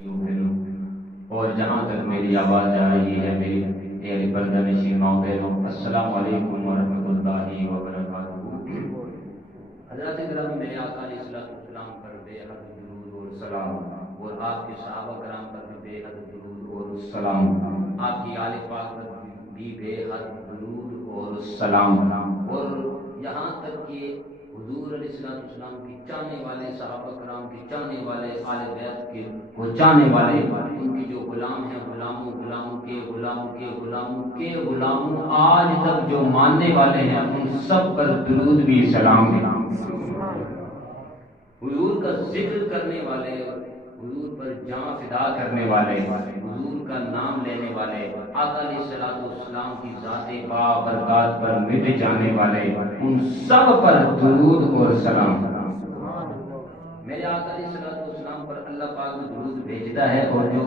اور جہاں تک میری آواز جا رہی ہے میری اہل پردہ نشین ماؤں بہنوں، السلام علیکم ورحمۃ اللہ وبرکاتہ۔ حضرت گرامی، میرے آقا علیہ السلام پر بے حد درود اور سلام، اور آپ کے صحابہ کرام پر بھی بے حد درود اور سلام، آپ کی آل پاک پر بھی بے حد درود اور سلام، اور یہاں تک کہ حضور علیہ السلام کی چاہنے والے صحابہ کرام کی چاہنے والے آل بیت کے وہ چاہنے والے ان کے جو غلام ہیں، غلاموں کے غلاموں آج تک جو ماننے والے ہیں، ان سب پر درود بھی سلام ہے۔ حضور کا ذکر کرنے والے، حضور پر جان فدا کرنے والے، حضور کا نام لینے والے، آقا علیہ السلام کی ذات بابرکات پر مٹ جانے والے، ان سب پر درود اور سلام۔ میرے آقا علیہ السلام پر اللہ پاک درود بھیجتا ہے، اور جو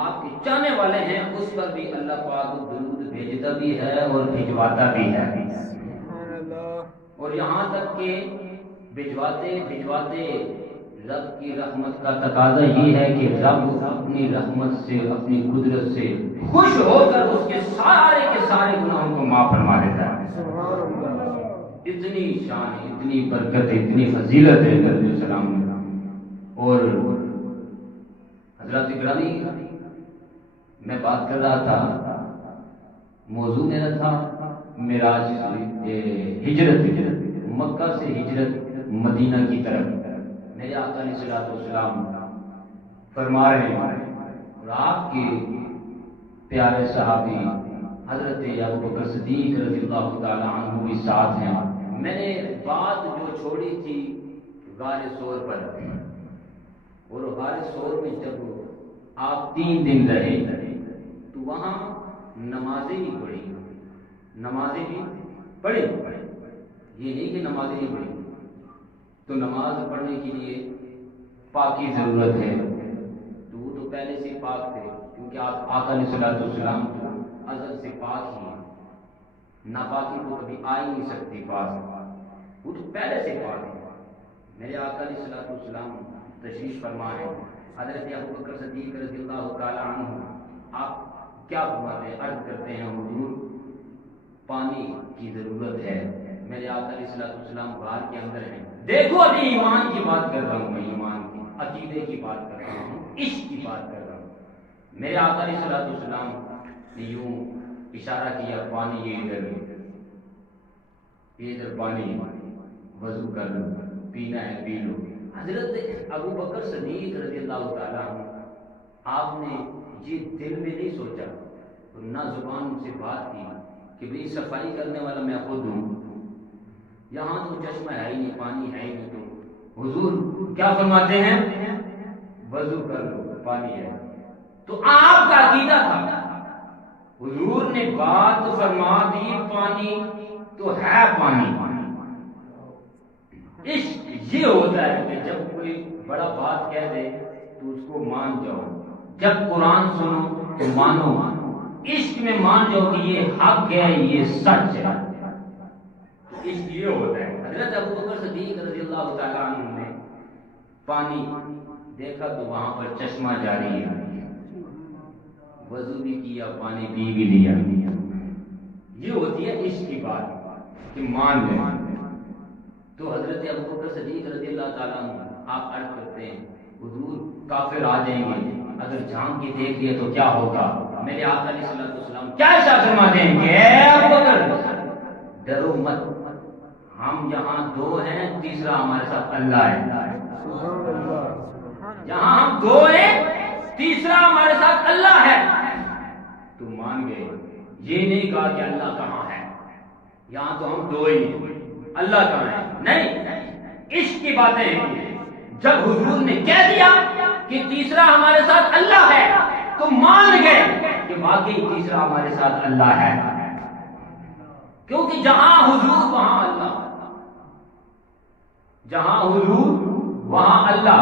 آپ کے چاہنے والے ہیں اس پر بھی اللہ پاک درود بھیجتا بھی ہے اور بھجواتا بھی ہے، اور یہاں تک کہ بھجواتے رب کی رحمت کا تقاضا یہ ہے کہ رب اپنی رحمت سے، اپنی قدرت سے خوش ہو کر اس کے سارے گناہوں کو معاف فرما دیتا ہے۔ اتنی شان، اتنی برکت، اتنی فضیلت ہے نبی السلام میں۔ اور حضرات گرامی، میں بات کر رہا تھا، موضوع میرا تھا معراج، ہجرت، مکہ سے ہجرت مدینہ کی طرف۔ میرے آقا علیہ السلام فرما رہے ہیں، اور آپ کے پیارے صحابی حضرت ابوبکر صدیق رضی اللہ تعالی عنہ بھی ساتھ ہیں۔ میں نے بات جو چھوڑی تھی غار ثور پر، اور غار ثور میں جب آپ 3 دن رہے تو وہاں نمازیں بھی پڑھی، یہ نہیں کہ نمازیں نہیں پڑھی، تو نماز پڑھنے کے لیے پاک کی ضرورت ہے، تو وہ تو پہلے سے پاک تھے، کیونکہ آپ آقا علیہ السلام تو ازل سے پاک ہی ہیں، ناپاکی تو کبھی آ ہی نہیں سکتی پاک، وہ تو پہلے سے پاک ہے۔ میرے آقا علیہ السلام تشریف فرما ہے، حضرت ابوبکر صدیق رضی اللہ تعالی عنہ آپ کیا فرماتے ہیں، عرض کرتے ہیں، حضور پانی کی ضرورت ہے۔ میرے آقا علیہ السلام غار کے اندر ہیں، دیکھو ابھی ایمان کی بات کر رہا ہوں، میں ایمان کی، عقیدے کی بات کر رہا ہوں، عشق کی بات کر رہا ہوں۔ میرے آقا علیہ السلام نے یوں اشارہ کیا، پانی یہ ادھر پانی، وضو کر لو، پینا ہے پی لو۔ حضرت ابوبکر صدیق رضی اللہ تعالیٰ عنہ، آپ نے یہ دل میں نہیں سوچا، نہ زبان سے بات کی کہ بھئی صفائی کرنے والا میں خود ہوں، یہاں تو چشمہ ہے ہی نہیں، پانی ہے ہی نہیں، تو حضور کیا فرماتے ہیں، وضو کر لو، پانی ہے۔ تو آپ کا عقیدہ تھا، حضور نے بات فرما دی، پانی تو ہے پانی۔ عشق یہ ہوتا ہے کہ جب کوئی بڑا بات کہہ دے تو اس کو مان جاؤ، جب قرآن سنو تو مانو، عشق میں مان جاؤ کہ یہ حق ہے، یہ سچ ہے، عشق یہ ہوتا ہے۔ حضرت ابوبکر صدیق رضی اللہ تعالیٰ عنہ نے پانی دیکھا تو وہاں پر چشمہ جاری ہے، وضو بھی کیا، پانی پی بھی لیا۔ یہ ہوتی ہے عشق کی بات کہ مان لیں۔ تو حضرت ابوبکر صدیق رضی اللہ تعالیٰ عنہ آپ عرض کرتے ہیں، حضور کافر آ جائیں گے، اگر جھانک کے دیکھ لیا تو کیا ہوگا؟ میرے آقا علیہ السلام کیا ارشاد فرماتے ہیں کہ اے ابوبکر ڈرو مت، ہم یہاں 2 ہیں، تیسرا ہمارے ساتھ اللہ ہے، یہاں ہم 2 ہیں، تیسرا ہمارے ساتھ اللہ ہے۔ تو مان گئے، یہ نہیں کہا کہ اللہ کہاں ہے، یہاں تو ہم 2 ہی ہیں، اللہ کہاں ہے، نہیں، عشق کی باتیں ہیں۔ جب حضور نے کہہ دیا کہ تیسرا ہمارے ساتھ اللہ ہے تو مان گئے کہ واقعی تیسرا ہمارے ساتھ اللہ ہے، کیونکہ جہاں حضور وہاں اللہ، جہاں حضور وہاں اللہ۔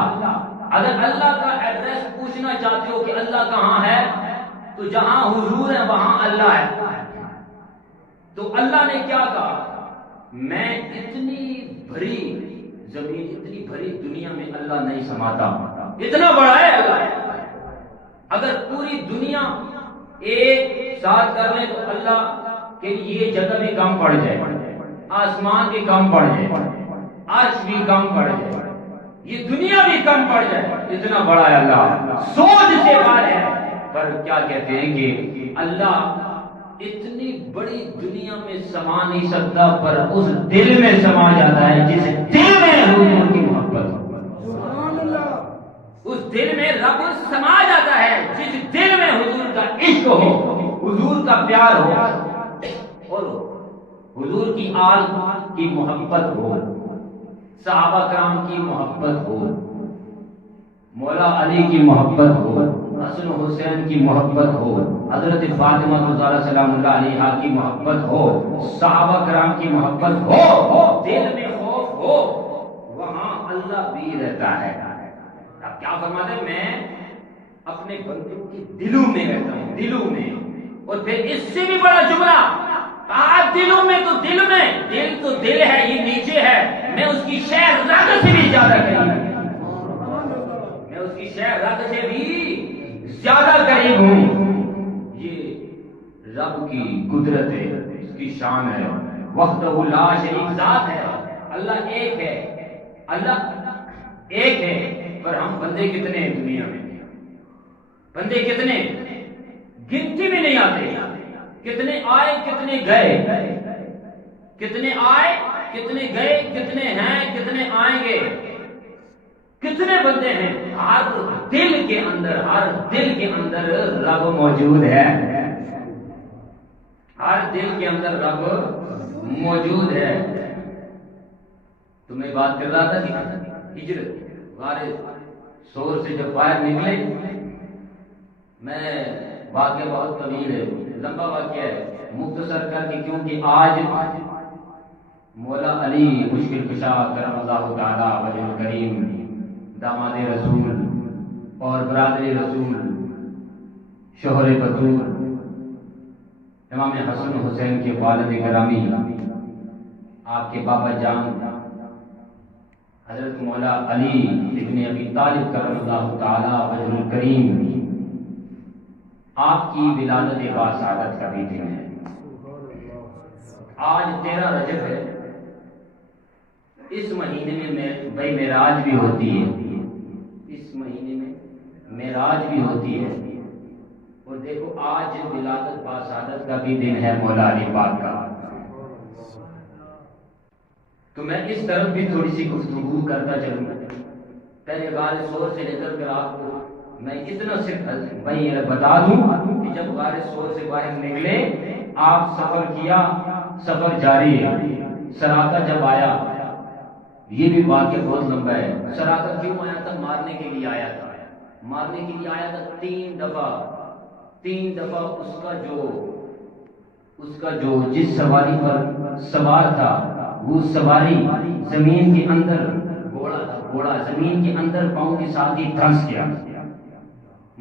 اگر اللہ کا ایڈریس پوچھنا چاہتے ہو کہ اللہ کہاں ہے تو جہاں حضور ہے وہاں اللہ ہے۔ تو اللہ نے کیا کہا، میں اتنی بھری زمین، اتنی بھری دنیا میں اللہ نہیں سماتا، اتنا بڑا ہے اللہ، اگر پوری دنیا ایک ساتھ کر لیں تو اللہ کے لیے یہ جگہ بھی کم پڑ جائے، آسمان بھی کم پڑ جائے، عرش بھی کم پڑ جائے، یہ دنیا بھی کم پڑ جائے، اتنا بڑا ہے اللہ، سوچ سے باہر ہے۔ پر کیا کہتے ہیں کہ اللہ اتنی بڑی دنیا میں سما نہیں سکتا، پر اس دل میں سما جاتا ہے جس دل میں حضور کی محبت ہو، اس دل میں رب سما جاتا ہے جس دل میں حضور کا عشق ہو، حضور کا پیار ہو، اور حضور کی آل کی محبت ہو، صحابہ کرام کی محبت ہو، مولا علی کی محبت ہو، حسن و حسین کی محبت ہو، حضرت فاطمہ زہرا سلام اللہ علیہا کی محبت ہو، صحابہ کرام کی محبت ہو، دل میں خوف ہو، وہاں اللہ بھی رہتا ہے۔ اب کیا فرماتے ہیں؟ میں اپنے بندوں کے دلوں میں رہتا ہوں، دلوں میں۔ اور پھر اس سے بھی بڑا جملہ کہا، دلوں میں تو دل میں، دل تو دل ہے، یہ نیچے ہے، میں اس کی شہ رگ سے بھی زیادہ قریب ہوں، میں اس کی شہ رگ سے بھی زیادہ قریب ہوں۔ یہ رب کی قدرت ہے، اس کی شان ہے، وحدہ لا شریک ذات ہے، اللہ ایک ہے، اللہ ایک ہے، پر ہم بندے کتنے ہیں دنیا میں؟ بندے کتنے؟ گنتی میں نہیں آتے، کتنے آئے کتنے گئے، کتنے آئے کتنے گئے، کتنے ہیں کتنے آئیں گے، کتنے بندے ہیں؟ ہر دل کے اندر، ہر دل کے اندر رب موجود ہے، ہر دل کے اندر رب موجود ہے۔ تو میں بات کر رہا تھا کہ ہجرت غار سور سے جب باہر نکلے، میں واقعہ بہت طویل ہے، لمبا واقعہ ہے، مختصر کر کے، کیونکہ آج مولا علی مشکل کشا کرم اللہ تعالی وجہ الکریم، داماد رسول اور برادر رسول، شوہر بطول، امام حسن حسین کے والد گرامی، آپ کے بابا جان حضرت مولا علی ابن ابی طالب کرم اللہ تعالی وجہ الکریم، آپ کی ولادت باسعادت کا بھی دن ہے۔ آج 13 رجب ہے، اس مہینے میں بھائی معراج بھی ہوتی ہے، اس مہینے میں معراج بھی ہوتی ہے، اور دیکھو آج ولادت باسعادت کا بھی دن ہے مولا علی پاک کا۔ تو میں اس طرف بھی تھوڑی سی گفتگو کرتا چلوں، پہلے غار سور سے لے کر آپ کو میں اتنا صرف بھائی بتا دوں کہ جب غار سور سے باہر نکلے، آپ سفر کیا، سفر جاری ہے، سراقہ جب آیا، یہ بھی واقعہ بہت لمبا ہے۔ سراقہ کیوں آیا تھا؟ مارنے کے لیے آیا تھا، مارنے کے لیے آیا تھا، 3 دفعہ اس کا جو جس سواری پر سوار تھا، وہ سواری زمین کے اندر، گھوڑا تھا، گھوڑا زمین کے اندر پاؤں کے ساتھ ہی دھنس گیا،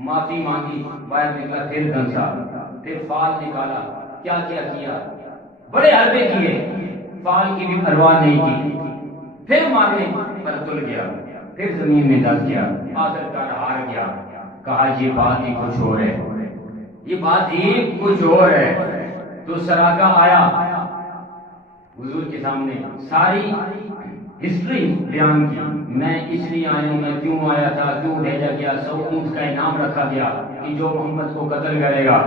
معافی مانگی، باہر نکلا، پھر دھنسا، پھر فال نکالا، کیا کیا، بڑے حربے کیے، فال کی بھی پرواہ نہیں کی، پھر مارنے پر تل گیا، پھر زمین میں دھس گیا، آخرکار ہار گیا، کہا یہ بات ہی کچھ اور ہے، یہ بات ہی کچھ اور ہے۔ تو سراقہ آیا حضور کے سامنے، ساری ہسٹری بیان کی، میں اس لیے آیا ہوں، میں کیوں آیا تھا، کیوں بھیجا گیا، 100 اونٹ کا انعام رکھا گیا کہ جو محمد کو قتل کرے گا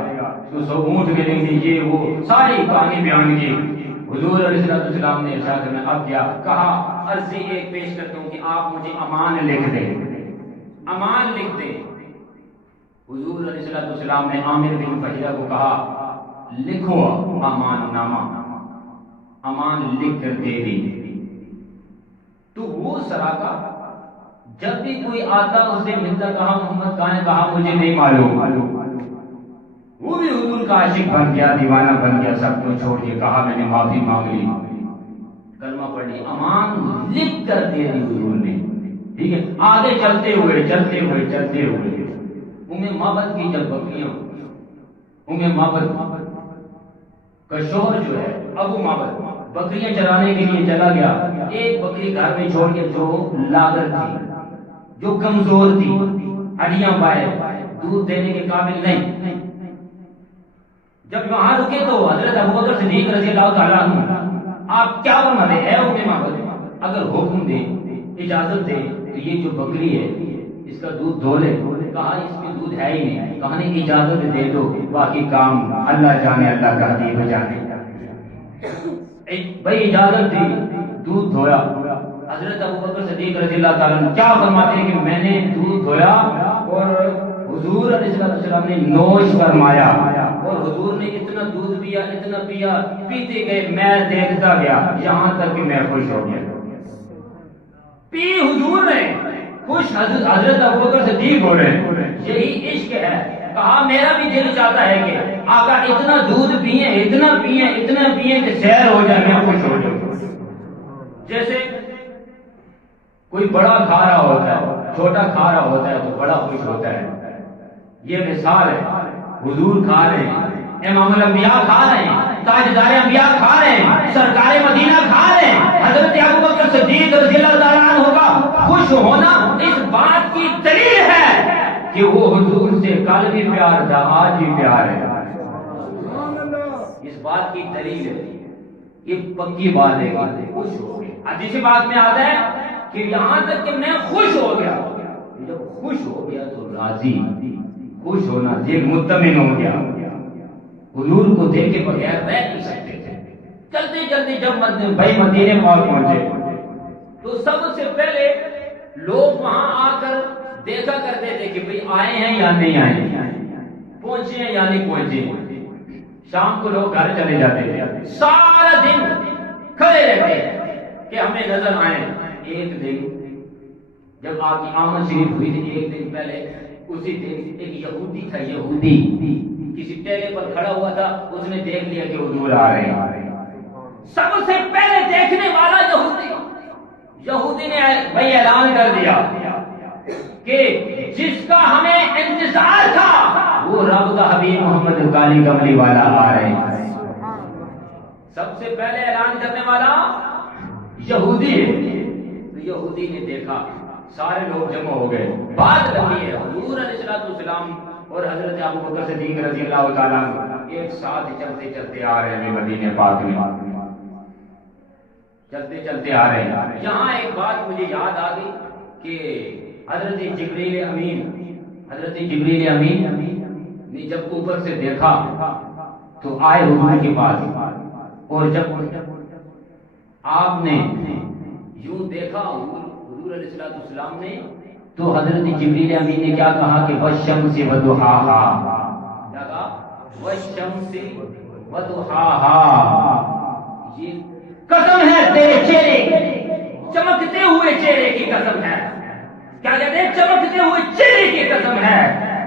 تو 100 اونٹ ملیں گے، یہ وہ ساری کہانی بیان کی۔ حضور علیہ السلام نے ارشاد میں اب کیا کہا، عرضی ایک پیش کرتا ہوں کہ آپ مجھے امان لکھ دیں، امان لکھ دیں۔ حضور علیہ السلام نے عامر بن فہیرہ کو کہا، لکھو امان نامہ، امان لکھ کر دے دی۔ تو وہ سراقہ جب بھی کوئی آتا اسے ملتا، کہا محمد کہاں ہے، کہا مجھے نہیں معلوم، وہ بھی حضور کا عاشق بن گیا، دیوانہ بن گیا، سب کو چھوڑ کے کہا میں نے معافی مانگ لی، کلمہ پڑھ لی، امان لکھ کر دے دی حضور نے۔ ٹھیک ہے، آگے چلتے ہوئے معبد کی جب بکریاں، معبد کا شوہر جو ہے ابو معبد بکریاں چرانے کے لیے چلا گیا، ایک بکری گھر میں چھوڑ کے جو لاغر تھی، جو کمزور تھی، ہڈیاں باہر، دودھ دینے کے قابل نہیں. جب وہاں رکے تو حضرت ابوبکر صدیق رضی اللہ تعالیٰ عنہ آپ کیا فرماتے ہیں؟ اے ام محمد اگر حکم دے اجازت دے تو یہ جو بکری ہے اس کا دودھ دھو لے. کہا اس میں دودھ ہے ہی نہیں. کہا نہیں اجازت دے دو باقی کام اللہ جانے اللہ کا حبیب جانے. بھائی اجازت دی دودھ دھویا. حضرت ابوبکر صدیق رضی اللہ تعالیٰ عنہ کیا فرماتے ہیں کہ میں نے دودھ دھویا اور حضور علیہ السلام نے نوش فرمایا اور حضور نے اتنا دودھ پیا اتنا پیا پیتے گئے میں دیکھتا گیا یہاں تک کہ میں خوش ہو گیا. پی حضور نے خوش حضرت ابوبکر صدیق ہو رہے. یہی عشق ہے. کہا میرا بھی دل چاہتا ہے کہ آقا اتنا دودھ پیئے اتنا پیئے اتنا پیئے کہ سیر ہو جائے میں خوش ہو جاؤں. جیسے کوئی بڑا کھا رہا ہوتا ہے چھوٹا کھا رہا ہوتا ہے تو بڑا خوش ہوتا ہے. یہ مثال ہے. حضور کھا رہے ہیں امام الانبیاء کھا رہے ہیں تاجدار انبیاء کھا رہے ہیں سرکار مدینہ کھا رہے ہیں. حضرت ابوبکر صدیق رضی اللہ تعالیٰ عنہ کا خوش ہونا اس بات کی دلیل ہے کہ وہ حضور سے کل بھی پیار تھا آج بھی پیار ہے. اس بات کی دلیل ہے. یہ پکی بات ہے کہ خوش ہو گئے. حدیث بات میں آتا ہے کہ یہاں تک کہ میں خوش ہو گیا. جب خوش ہو گیا تو راضی. خوش ہونا دل مطمئن ہو گیا. حضور کو دیکھے بغیر رہ نہیں سکتے تھے. چلتے چلتے جب بھائی مدینے پاک پہنچے تو سب سے پہلے لوگ وہاں آ کر دیکھا کرتے تھے کہ بھئی آئے ہیں یا نہیں آئے, پہنچے ہیں یا نہیں پہنچے. شام کو لوگ گھر چلے جاتے تھے. سارا دن کھڑے رہتے کہ ہمیں نظر آئے. ایک دن جب آپ کی آمد شریف ہوئی تھی ایک دن پہلے اسی دن ایک یہودی تھا. یہودی کسی ٹیلے پر کھڑا ہوا تھا. اس نے دیکھ لیا کہ حضور آ رہے ہیں. سب سے پہلے دیکھنے والا یہودی نے بھائی اعلان کر دیا کہ جس کا ہمیں انتظار تھا وہ رب کا حبیب محمد کالی کملی والا آ رہے ہیں. سب سے پہلے اعلان کرنے والا یہودی ہے. تو یہودی نے دیکھا سارے لوگ جمع ہو گئے. بات لگی ہے حضور علیہ السلام اور حضرت ابوبکر صدیق رضی اللہ تعالیٰ ایک ساتھ چلتے چلتے آ رہے ہیں مدینے پاک میں. چلتے چلتے آ رہے ہیں. یہاں ایک بات مجھے یاد آ گئی کہ حضرت جبریل امین نے جب اوپر سے دیکھا تو آئے حضور کے پاس. اور جب آپ نے یوں دیکھا حضور علیہ السلام نے تو حضرت جبریل امین نے کیا کہا کہ والشمس وضحاہا. کیا کہا؟ والشمس وضحاہا. یہ قسم ہے تیرے چہرے چمکتے ہوئے چہرے کی قسم ہے. کیا کہتے ہیں؟ چمکتے ہوئے چہرے کی قسم ہے.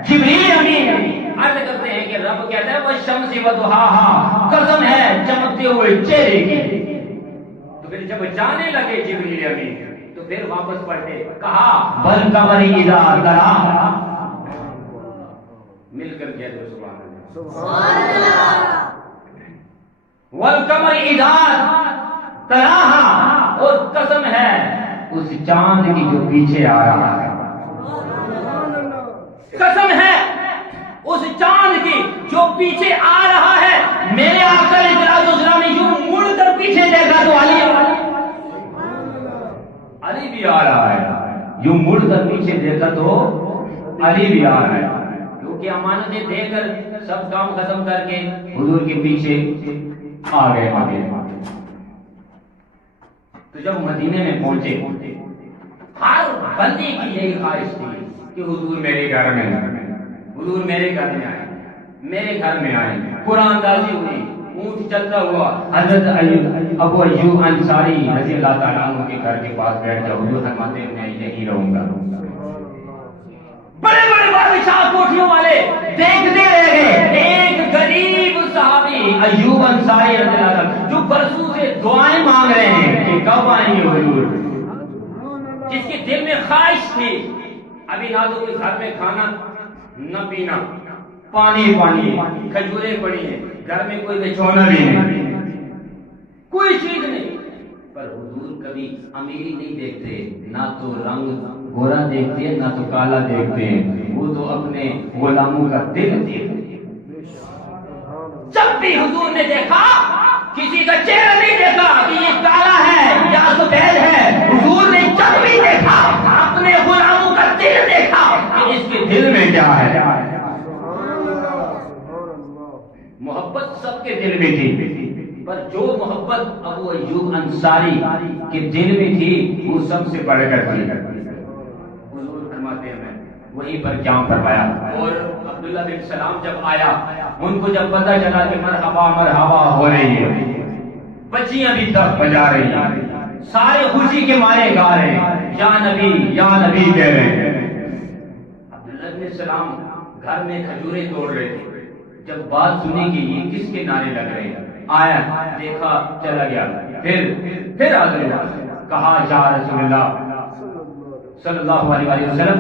جبریل امین عرض کرتے ہیں کہ رب کہتا ہے والشمس وضحاہا قسم ہے چمکتے ہوئے چہرے کی. تو پھر جب جانے لگے جبریل امین تو پھر واپس پڑھتے کہا والقمر اذا تلاہا. مل کر کہہ دو سبحان اللہ. والقمر اذا تلاہا اور قسم ہے اس چاند کی جو پیچھے آ رہا ہے. قسم ہے اس چاند کی جو پیچھے آ رہا ہے. میرے آقا علیہ السلام نے یوں مڑ کر پیچھے دیکھا تو علی بھی آ رہا ہے. یوں مڑ کر پیچھے دیکھا تو علی بھی آ رہا ہے. کیونکہ امانتیں دے کر سب کام ختم کر کے حضور کے پیچھے آ گئے مدینے. تو جب مدینے میں پہنچے ہر بندے کی یہی خواہش تھی کہ حضور میرے گھر میں حضور میرے گھر میں آئے میرے گھر میں آئے. قرآن دازی ہوئی اونٹ چلتا ہوا حضرت ابو ایوب انصاری رضی اللہ تعالیٰ عنہ کے گھر کے پاس بیٹھ گیا. حضور فرماتے ہیں میں یہی رہوں گا. بڑے بڑے بادشاہ کوٹھیوں والے دیکھتے رہ گئے. ایک غریب صحابی ایوب انصاری رضی اللہ عنہ جو برسوں سے دعائیں مانگ رہے ہیں کہ کب آئیں گے حضور, جس کے دل میں خواہش تھی ابھی نہ تو کوئی گھر میں کھانا نہ پینا, پانی کھجوریں پڑی ہیں, گھر میں کوئی بچھونا بھی نہیں, کوئی چیز نہیں. پر حضور کبھی امیری نہیں دیکھتے, نہ تو رنگ گورا دیکھتے ہیں نہ تو کالا دیکھتے ہیں، وہ تو اپنے غلاموں کا دل دیکھتے ہیں۔ جب بھی حضور نے دیکھا کسی کا چہرہ نہیں دیکھا کہ یہ کالا ہے یا سفید ہے، حضور نے جب بھی دیکھا اپنے غلاموں کا دل دیکھا کہ اس کے دل میں کیا ہے۔ محبت سب کے دل میں تھی، پر جو محبت ابو ایوب انصاری کے دل میں تھی وہ سب سے بڑھ کر تھی۔ حضور فرماتے ہیں وہیں پر قیام فرمایا، اور عبداللہ بن سلام جب آیا، ان کو جب پتہ چلا کہ مرحبا مرحبا ہو رہی ہے، بچیاں بھی تک بجا رہی ہیں، سارے خوشی کے مارے گا رہے ہیں، یا نبی کہہ رہے ہیں۔ عبداللہ بن سلام گھر میں کھجوریں توڑ رہے تھے، جب بات سنی کہ یہ کس کے نعرے لگ رہے ہیں، آیا دیکھا چلا گیا، پھر حاضر ہوا، کہا یا رسول اللہ صلی اللہ علیہ وسلم،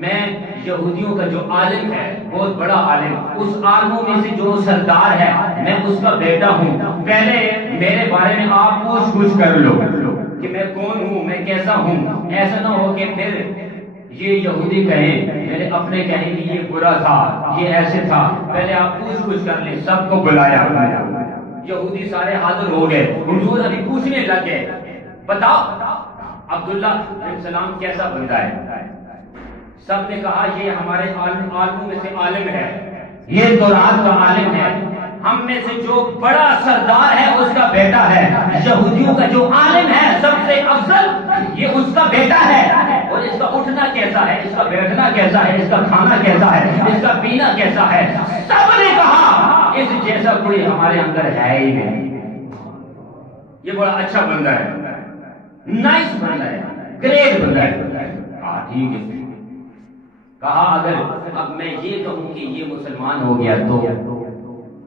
میں یہودیوں کا جو عالم ہے بہت بڑا عالم، اس عالموں میں سے جو سردار ہے میں اس کا بیٹا ہوں، پہلے میرے بارے میں آپ پوچھ کر لو کہ میں کون ہوں، میں کیسا ہوں، ایسا نہ ہو کہ پھر یہ یہودی کہیں، میرے اپنے کہیں کہ یہ برا تھا، یہ ایسے تھا، پہلے آپ پوچھ کر لیں۔ سب کو بلایا، یہودی سارے حاضر ہو گئے، حضور ابھی پوچھنے لگ گئے، بتاؤ عبداللہ بن سلام کیسا بندہ ہے؟ سب نے کہا یہ ہمارے عالموں میں سے عالم ہے، یہ تورات کا عالم ہے، ہم میں سے جو بڑا سردار ہے اس کا بیٹا ہے، یہودیوں کا جو عالم ہے سب سے افضل یہ اس کا بیٹا ہے، اور اس کا اٹھنا کیسا ہے، اس کا بیٹھنا کیسا ہے، اس کا کھانا کیسا ہے، اس کا پینا کیسا ہے۔ سب نے کہا اس جیسا کوئی ہمارے اندر ہے ہی نہیں، یہ بڑا اچھا بندہ ہے، نائس بندہ ہے، گریٹ بندہ ہے۔ کہا ٹھیک ہے، کہا اگر اب میں یہ کہوں کہ یہ مسلمان ہو گیا تو،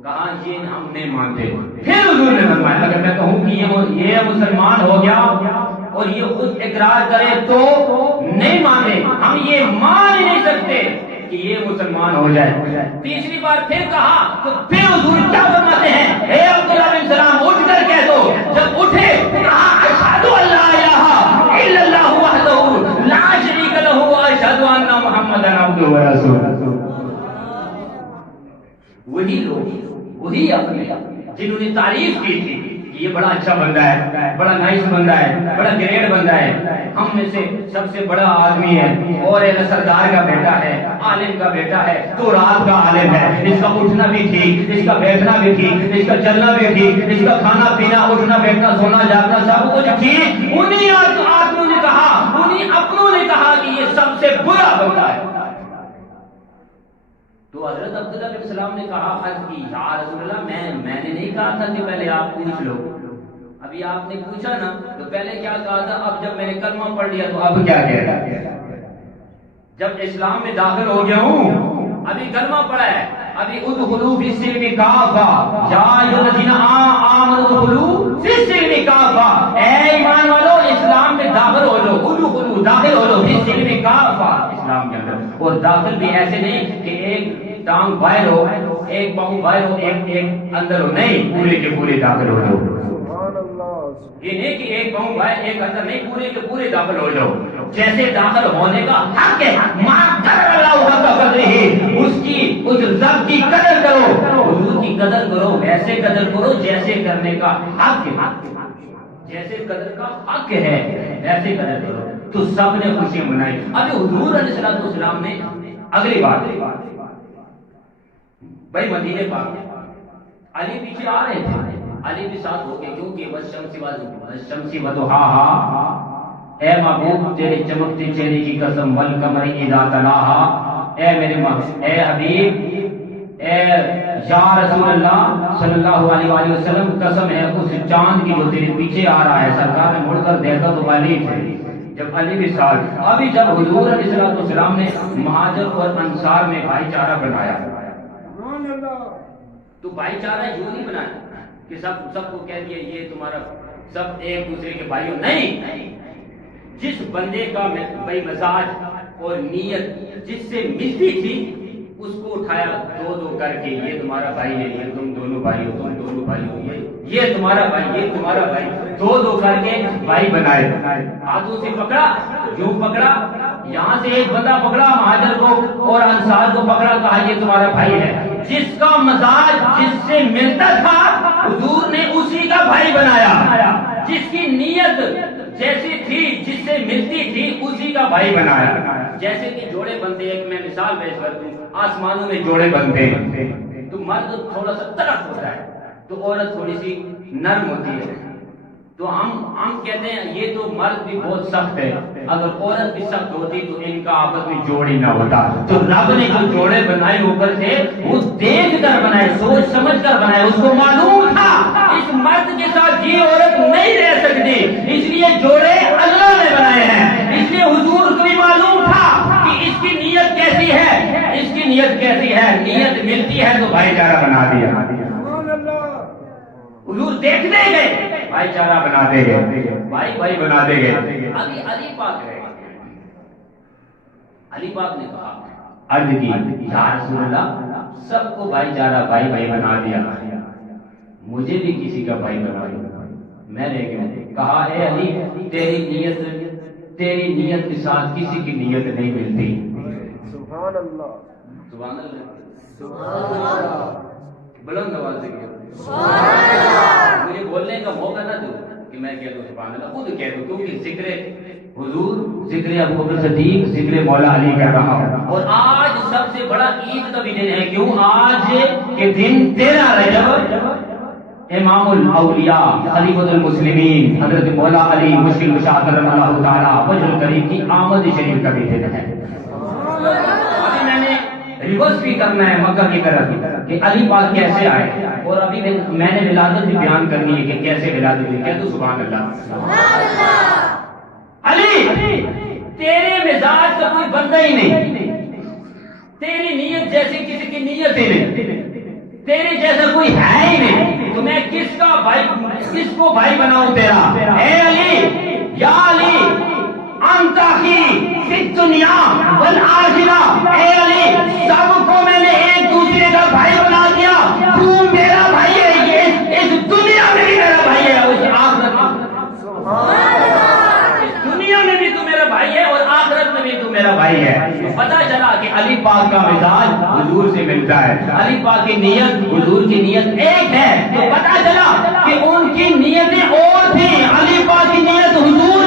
کہا یہ ہم نہیں مانتے۔ پھر حضور نے فرمایا اگر میں کہوں کہ یہ مسلمان ہو گیا اور یہ خود اقرار کرے تو نہیں مانتے، ہم یہ مان ہی نہیں سکتے کہ یہ مسلمان ہو جائے۔ تیسری بار پھر کہا تو پھر حضور کیا فرماتے ہیں، اے عبداللہ بن سلام اٹھ کر کہہ دو۔ جب اٹھے کہا اشہد ان لا الہ الا اللہ وحدہ لا شریک لہ واشہد ان محمدا عبدہ ورسولہ۔ وہی لوگ، وہی اپنے جنہوں نے تعریف کی تھی کہ یہ بڑا اچھا بندہ ہے، بڑا نائس بندہ ہے، بڑا گریٹ بندہ ہے، ہم میں سے سب سے بڑا آدمی ہے، اور ایک سردار کا بیٹا ہے، عالم کا بیٹا ہے، تو رات کا عالم ہے، اس کا اٹھنا بھی ٹھیک، اس کا بیٹھنا بھی ٹھیک، اس کا چلنا بھی ٹھیک، اس کا کھانا پینا اٹھنا بیٹھنا سونا جاگنا سب کچھ ٹھیک۔ انہیں آدمیوں نے کہا، انہیں اپنوں نے کہا کہ یہ سب سے برا بندہ ہے۔ تو حضرت عبداللہ بن سلام نے کہا عرض کی یا رسول اللہ میں نے نہیں کہا تھا کہ پہلے آپ پوچھ لو، ابھی آپ نے پوچھا نا تو پہلے کیا کہا تھا، اب جب میں نے کلمہ پڑھ لیا تو اب کیا کہہ رہا ہے، جب اسلام میں داخل ہو گیا ہوں، ابھی کلمہ پڑھا ہے، ابھی ادخلوا فی السلم کافہ یا ایھا الذین آمنوا ادخلوا فی السلم کافہ، اے ایمان والو اسلام میں داخل ہو جاؤ، ادخلوا داخل ہو جاؤ فی السلم کافہ، اسلام کے اندر، اور داخل بھی ایسے نہیں کہ ایک ٹانگ باہر ہو، ایک پاؤں باہر ہو، ایک اندر ہو، نہیں، پورے کے پورے داخل ہو جاؤ۔ یہ نہیں کہ ایک پاؤں باہر ایک اندر، نہیں، پورے کے پورے داخل ہو جاؤ۔ جیسے داخل ہونے کا حق ہے، ما قدر اللہ حق قدرہ، اس رب کی قدر کرو، حضور کی قدر کرو، ویسے قدر کرو جیسے کرنے کا حق ہے، جیسے قدر کا حق ہے ویسے قدر کرو۔ تو سب نے خوشیاں منائی۔ ابھی حضور علیہ السلام نے اگلی بات بھائی مدینے پاک میں علی پیچھے آ رہے تھے، علی بھی ساتھ ہو گئے، کیونکہ والشمس وضحاہا، اے محبوب تیرے چمکتے چہرے کی قسم، والقمر اذا تلاہا، اے میرے اے حبیب، اے یا رسول اللہ صلی اللہ علیہ وآلہ وسلم، قسم ہے اس چاند کی جو تیرے پیچھے آ رہا ہے۔ سرکار نے مڑ کر دیکھا تو علی تھے، جب علی بھی ساتھ، ابھی جب حضور علیہ السلام نے مہاجر اور انصار میں بھائی چارہ بنایا، تو بھائی چارہ یوں نہیں بنایا کہ سب کو کہہ دیا یہ تمہارا سب ایک دوسرے کے بھائیوں، نہیں، جس بندے کا بھائی مزاج اور نیت جس سے ملتی تھی اس کو اٹھایا دو دو کر کے، یہ تمہارا بھائی ہے، یہ تم دونوں بھائی ہو، تم دونوں بھائی ہو، یہ تمہارا بھائی، یہ تمہارا بھائی، دو دو کر کے بھائی بنائے، ہاتھوں سے پکڑا، یوں پکڑا, یہاں سے ایک بندہ پکڑا مہاجر کو اور انصار کو پکڑا, کہا یہ تمہارا بھائی ہے. جس کا مزاج جس سے ملتا تھا حضور نے اسی کا بھائی بنایا, جس کی نیت جیسی تھی جس سے ملتی تھی اسی کا بھائی بنایا. جیسے کہ جوڑے بنتے, ایک میں مثال پیش کر دوں, آسمانوں میں جوڑے بنتے ہیں تو مرد تھوڑا سا طرف ہوتا ہے تو عورت تھوڑی سی نرم ہوتی ہے. تو ہم کہتے ہیں یہ تو مرد بھی بہت سخت ہے, اگر عورت بھی سخت ہوتی تو ان کا آپس میں جوڑ ہی نہ ہوتا. تو رب نے جو جوڑے بنائے اوپر سے وہ دیکھ کر بنائے, سوچ سمجھ کر بنائے. اس کو معلوم تھا اس مرد کے ساتھ یہ عورت نہیں رہ سکتی, اس لیے جوڑے اللہ نے بنائے ہیں. اس لیے حضور کو بھی معلوم تھا کہ اس کی نیت کیسی ہے, اس کی نیت کیسی ہے. نیت ملتی ہے تو بھائی چارہ بنا دیا. حضور دیکھتے گئے, بھائی چارہ بناتے گئے, بھائی بناتے گئے. ابھی علی پاک ہے, علی پاک نے کہا, عرض کی یا رسول اللہ سب کو بھائی چارہ بھائی بنا دیا, مجھے بھی کسی کا بھائی بنا دیا. میں نے کہا اے علی تیری نیت کے ساتھ کسی کی نیت نہیں ملتی. سبحان اللہ, سبحان اللہ, سبحان اللہ. بلند آواز سے مجھے بولنے کا موقع نہ دو کہ میں کہہ دوں سبحان اللہ, خود کہہ دوں, کیونکہ ذکر حضور, ذکر ابوبکر صدیق, ذکر مولا علی کر رہا ہوں. اور آج سب سے بڑا عید کا بھی دن ہے. کیوں؟ آج کے دن 13 رجب امام الاولیاء خلیفۃ المسلمین حضرت مولا علی مشکل کشا کرم اللہ تعالی وجہ الکریم کی آمد شریف کا بھی دن ہے. ابھی میں نے ریورس بھی کرنا ہے مکہ کی طرف کہ علی پاک کیسے آئے, اور ابھی میں نے ولادت بھی بیان کرنی ہے کہ کیسے ولادت ہوئی. کہہ تو سبحان اللہ. علی تیرے مزاج کا کوئی بندہ ہی نہیں, تیری نیت جیسی کسی کی نیت ہی نہیں, تیرے جیسا کوئی ہے ہی نہیں, تو میں کس کا بھائی, کس کو بھائی بناؤں تیرا. اے علی, یا علی انت اخی فی الدنیا والآخرہ, اے علی سب کو میں نے ایک دوسرے کا بھائی بنا دیا, تو میرا بھائی ہے. یہ اس دنیا میں بھی میرا بھائی ہے, اس آخرت اس دنیا میں بھی تو میرا بھائی ہے اور آخرت میں بھی تو میرا بھائی ہے. پتہ چلا کہ علی پاک کا مزاج حضور سے ملتا ہے, علی پاک کی نیت حضور کی نیت ایک ہے. تو پتہ چلا کہ ان کی نیتیں اور تھیں, علی پاک کی نیت حضور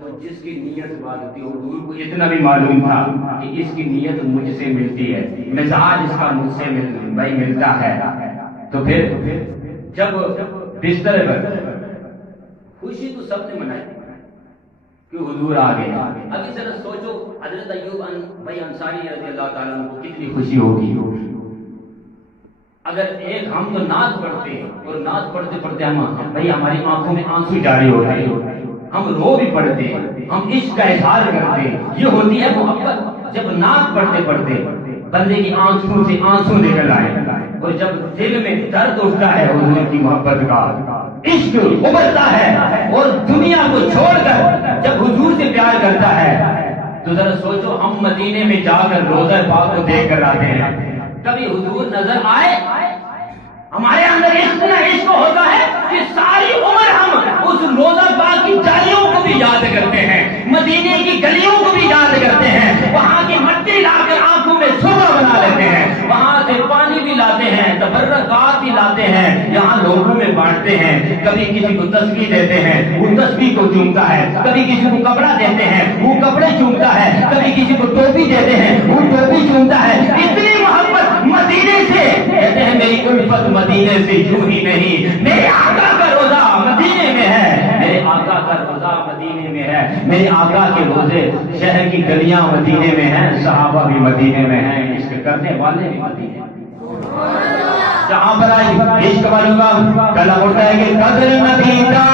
تو جس کی نیت بات ہوتی ہے. حضور کو اتنا بھی معلوم تھا کہ اس کی نیت مجھ سے ملتی ہے, مزاج اس کا مجھ سے ملتا ہے. تو پھر جب بستر پر خوشی تو سب نے منائی کہ حضور آ گئے. ابھی ذرا سوچو حضرت ایوب بھائی انصاری رضی اللہ تعالیٰ عنہ کو کتنی خوشی ہوگی اگر ایک ہم تو نعت پڑھتے ہیں اور نعت پڑھتے پڑھتے ہم بھائی ہماری آنکھوں میں آنسو جاری ہو رہے ہیں, ہم رو بھی پڑھتے ہیں, ہم عشق کا اظہار کرتے ہیں. یہ ہوتی ہے محبت. جب نعت پڑھتے پڑھتے بندے کی آنکھوں سے آنسو نکل آئے, اور جب دل میں درد اٹھتا ہے حضور کی محبت کا, عشق ابھرتا ہے, اور دنیا کو چھوڑ کر جب حضور سے پیار کرتا ہے تو ذرا سوچو ہم مدینے میں جا کر روضہ پاک کو دیکھ کر آتے ہیں, کبھی حضور نظر آئے, ہمارے اندر اتنا عشق ہوتا ہے کہ ساری عمر ہم اس روضہ پاک کی جالیوں کو بھی یاد کرتے ہیں, مدینے کی گلیوں کو بھی یاد کرتے ہیں, وہاں کی مٹی لا کر آنکھوں میں سرما بنا لیتے ہیں, وہاں سے پانی بھی لاتے ہیں, تبرکات بھی لاتے ہیں, یہاں لوگوں میں بانٹتے ہیں. کبھی کسی کو تسبیح دیتے ہیں, وہ تسبیح کو چومتا ہے, کبھی کسی کو کپڑا دیتے ہیں, وہ کپڑے چومتا ہے, کبھی کسی کو ٹوپی دیتے ہیں, وہ ٹوپی چومتا ہے. اتنی محبت مدینے سے, کہتے ہیں میری الفت مدینے سے یوں ہی نہیں, میرے آقا کا روزہ مدینے میں ہے, میرے آقا کا روزہ مدینے میں ہے, میرے آقا کے روزے شہر کی گلیاں مدینے میں ہیں, صحابہ بھی مدینے میں ہیں, عشق کرنے والے بھی مدینے میں. جہاں پر آئی عشق والوں کا گلا اٹھتا ہے کہ قدر نبی کا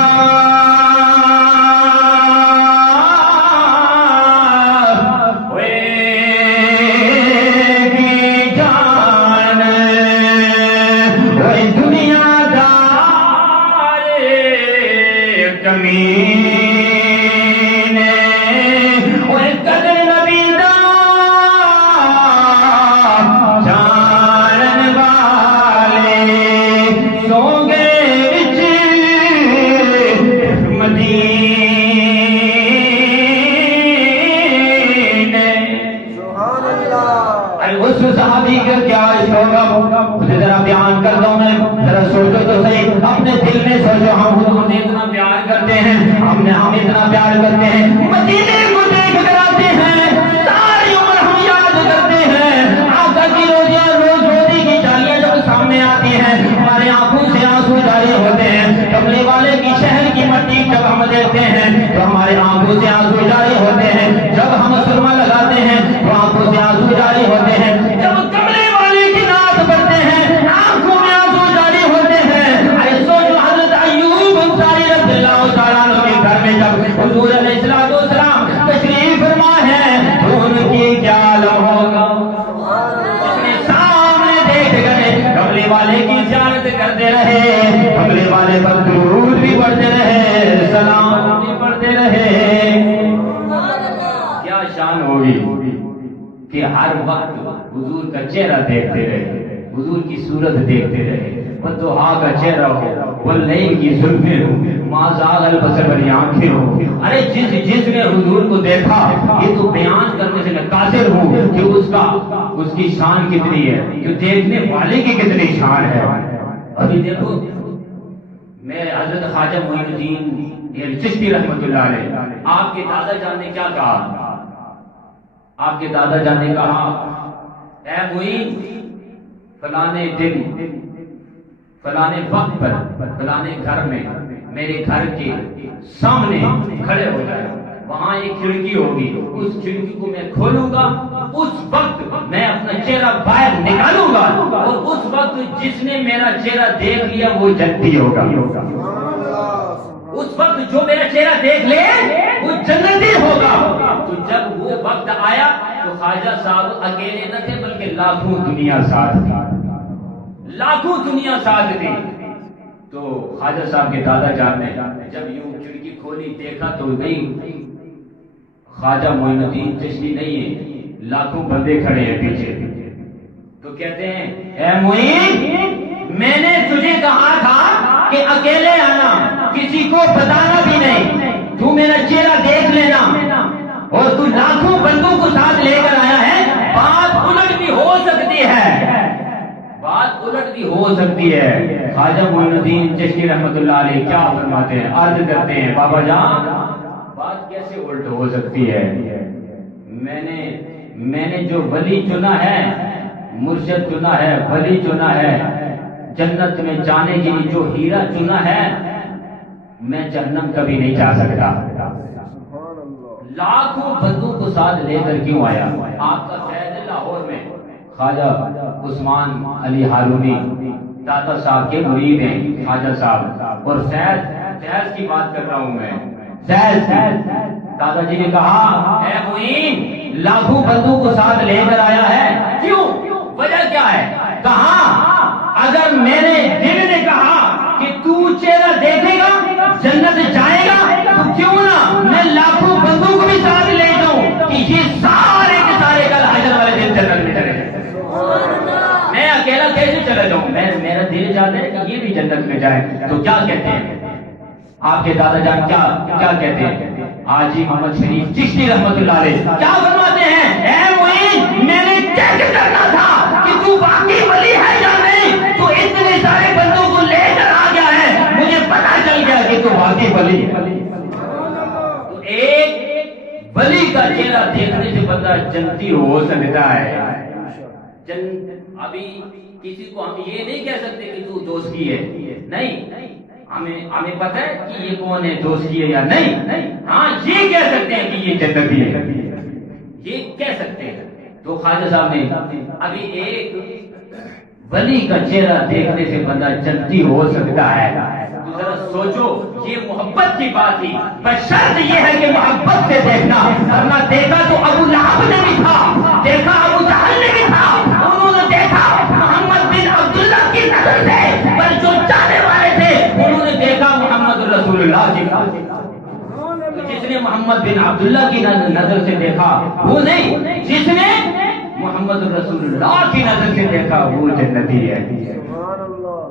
اس صحابی کا کیا عشق ہوگا، مجھے ذرا بیان کرتا ہوں میں، ذرا سوچو تو صحیح، اپنے دل میں سوچو، ہم حضور سے اتنا پیار کرتے ہیں، ہم اتنا پیار کرتے ہیں، مدینے کو دیکھ کر آتے ہیں، ساری عمر ہم یاد کرتے ہیں، آقا کی روزی کی جالیاں جب سامنے آتی ہیں ہمارے آنکھوں سے آنسو جاری ہوتے ہیں، کملے والے کی شہر کی مٹی جب ہم دیکھتے ہیں تو ہمارے آنکھوں سے آنسو جاری ہوتے ہیں، جب ہم سرما لگاتے ہیں تو آنکھوں سے آنسو جاری ہوتے ہیں، جب کملے والے کی نعت پڑھتے ہیں آنکھوں میں آنسو جاری ہوتے ہیں۔ ایسو جو حضرت ایوب انصاری رضی اللہ تعالیٰ عنہ کے گھر میں جب حضور علیہ السلام تشریف فرما ہے تو ان کی کیا عالم ہوگا، اپنے سامنے دیکھ گئے، کملے والے کی زیارت کرتے رہے، کملے والے پر درود بھی پڑھتے رہے، سلام بھی پڑھتے رہے۔ کیا شان ہوگی کہ ہر وقت حضور کا چہرہ دیکھتے رہے، حضور کی صورت دیکھتے رہے، والضحیٰ کا چہرہ ہو، واللیل کی زلفیں ہو، ما زاغ البصر والی آنکھیں ہو۔ ارے جس نے حضور کو دیکھا، یہ تو بیان کرنے سے میں قاصر ہوں کہ اس کی شان کتنی ہے، جو دیکھنے والے کی کتنی شان ہے۔ ابھی دیکھو، میں حضرت خواجہ معین الدین چشتی رحمۃ اللہ علیہ، آپ کے دادا جان نے کیا کہا، آپ کے دادا جان نے کہا، اے معین، فلانے دن فلانے وقت پر فلانے گھر میں میرے گھر کے سامنے کھڑے ہو جائے، وہاں ایک کھڑکی ہوگی، اس کھڑکی کو میں کھولوں گا، اس وقت میں اپنا چہرہ باہر نکالوں گا، اور اس وقت جس نے میرا چہرہ دیکھ لیا وہ جنتی ہوگا، اس وقت جو میرا چہرہ دیکھ لے وہ جنتی ہوگا۔ تو جب وہ وقت آیا تو خواجہ صاحب اکیلے نہ تھے بلکہ لاکھوں دنیا ساتھ تھی، لاکھوں دنیا ساتھ تھی۔ تو خواجہ صاحب کے دادا جان نے جب یوں کھڑکی کھولی، دیکھا تو نہیں خواجہ معین الدین چشتی نہیں ہے، لاکھوں بندے کھڑے ہیں پیچھے۔ تو کہتے ہیں، اے معین، میں نے تجھے کہا تھا کہ اکیلے آنا، کسی کو بتانا بھی نہیں، تو میرا چہرہ دیکھ لینا، اور تو لاکھوں بندوں کو ساتھ لے کر آیا ہے، بات الٹ بھی ہو سکتی ہے، بات الٹ بھی ہو سکتی ہے۔ خواجہ معین الدین چشتی رحمۃ اللہ علیہ کیا فرماتے ہیں، عرض کرتے ہیں، بابا جان بات کیسے الٹ ہو سکتی ہے، میں نے جو ولی چنا ہے، مرشد چنا ہے، ولی چنا ہے، جنت میں جانے کے لیے جو ہیرا چنا ہے، میں جہنم کبھی نہیں جا سکتا۔ لاکھوں بندوں کو ساتھ لے کر کیوں آیا؟ آپ کا فیض لاہور میں خواجہ عثمان علی ہارونی داتا صاحب کے مرید ہیں خواجہ صاحب، اور فیض کی بات کر رہا ہوں میں، فیض دادا جی نے کہا، اے معین، لاکھوں بندوں کو ساتھ لے کر آیا ہے، کیوں، وجہ کیا ہے؟ کہا اگر میرے دل نے کہا کہ تو چہرہ دیکھے گا جنت جائے گا، تو کیوں نہ میں لاکھوں بندوں کو بھی ساتھ لے جاؤں کہ یہ سارے کے سارے کل حشر والے دن جنت میں چلے جائیں، میں اکیلا کیسے چلا جاؤں؟ میرا دل چاہتا ہے کہ یہ بھی جنت میں جائے۔ تو کیا کہتے ہیں آپ کے دادا جان، کیا کہتے ہیں؟ حاجی محمد شریف چشتی رحمۃ اللہ علیہ کیا فرماتے ہیں، اے معین، میں نے چیک کرنا تھا کہ تو واقعی ولی ہے یا نہیں، تو اتنے سارے بندوں کو لے کر آ گیا ہے، مجھے پتا چل گیا کہ تو واقعی ولی ہے۔ تو ایک ولی کا چہرہ دیکھنے سے بندہ جنتی ہو سکتا ہے۔ ابھی کسی کو ہم یہ نہیں کہہ سکتے کہ تو دوستی ہے، نہیں، ہمیں پتہ ہے کہ یہ کون ہے، دوستی ہے یا نہیں، ہاں یہ کہہ سکتے ہیں کہ یہ جنتی ہے، یہ کہہ سکتے ہیں۔ تو خواجہ صاحب نے ابھی ایک ولی کا چہرہ دیکھنے سے بندہ جنتی ہو سکتا ہے، تو ذرا سوچو، یہ محبت کی بات تھی، بس شرط یہ ہے کہ محبت سے دیکھنا، ورنہ دیکھا تو ابو لہب نے بھی تھا، دیکھا ابو جہل نے بھی تھا، انہوں نے دیکھا محمد بن عبداللہ کی نظر سے، پر جو چاہنے والے تھے انہوں نے دیکھا محمد رسول اللہ کی نظر سے۔ جس نے محمد بن عبداللہ کی نظر سے دیکھا وہ نہیں، جس نے محمد رسول اللہ کی نظر سے دیکھا وہ جنتی ہے،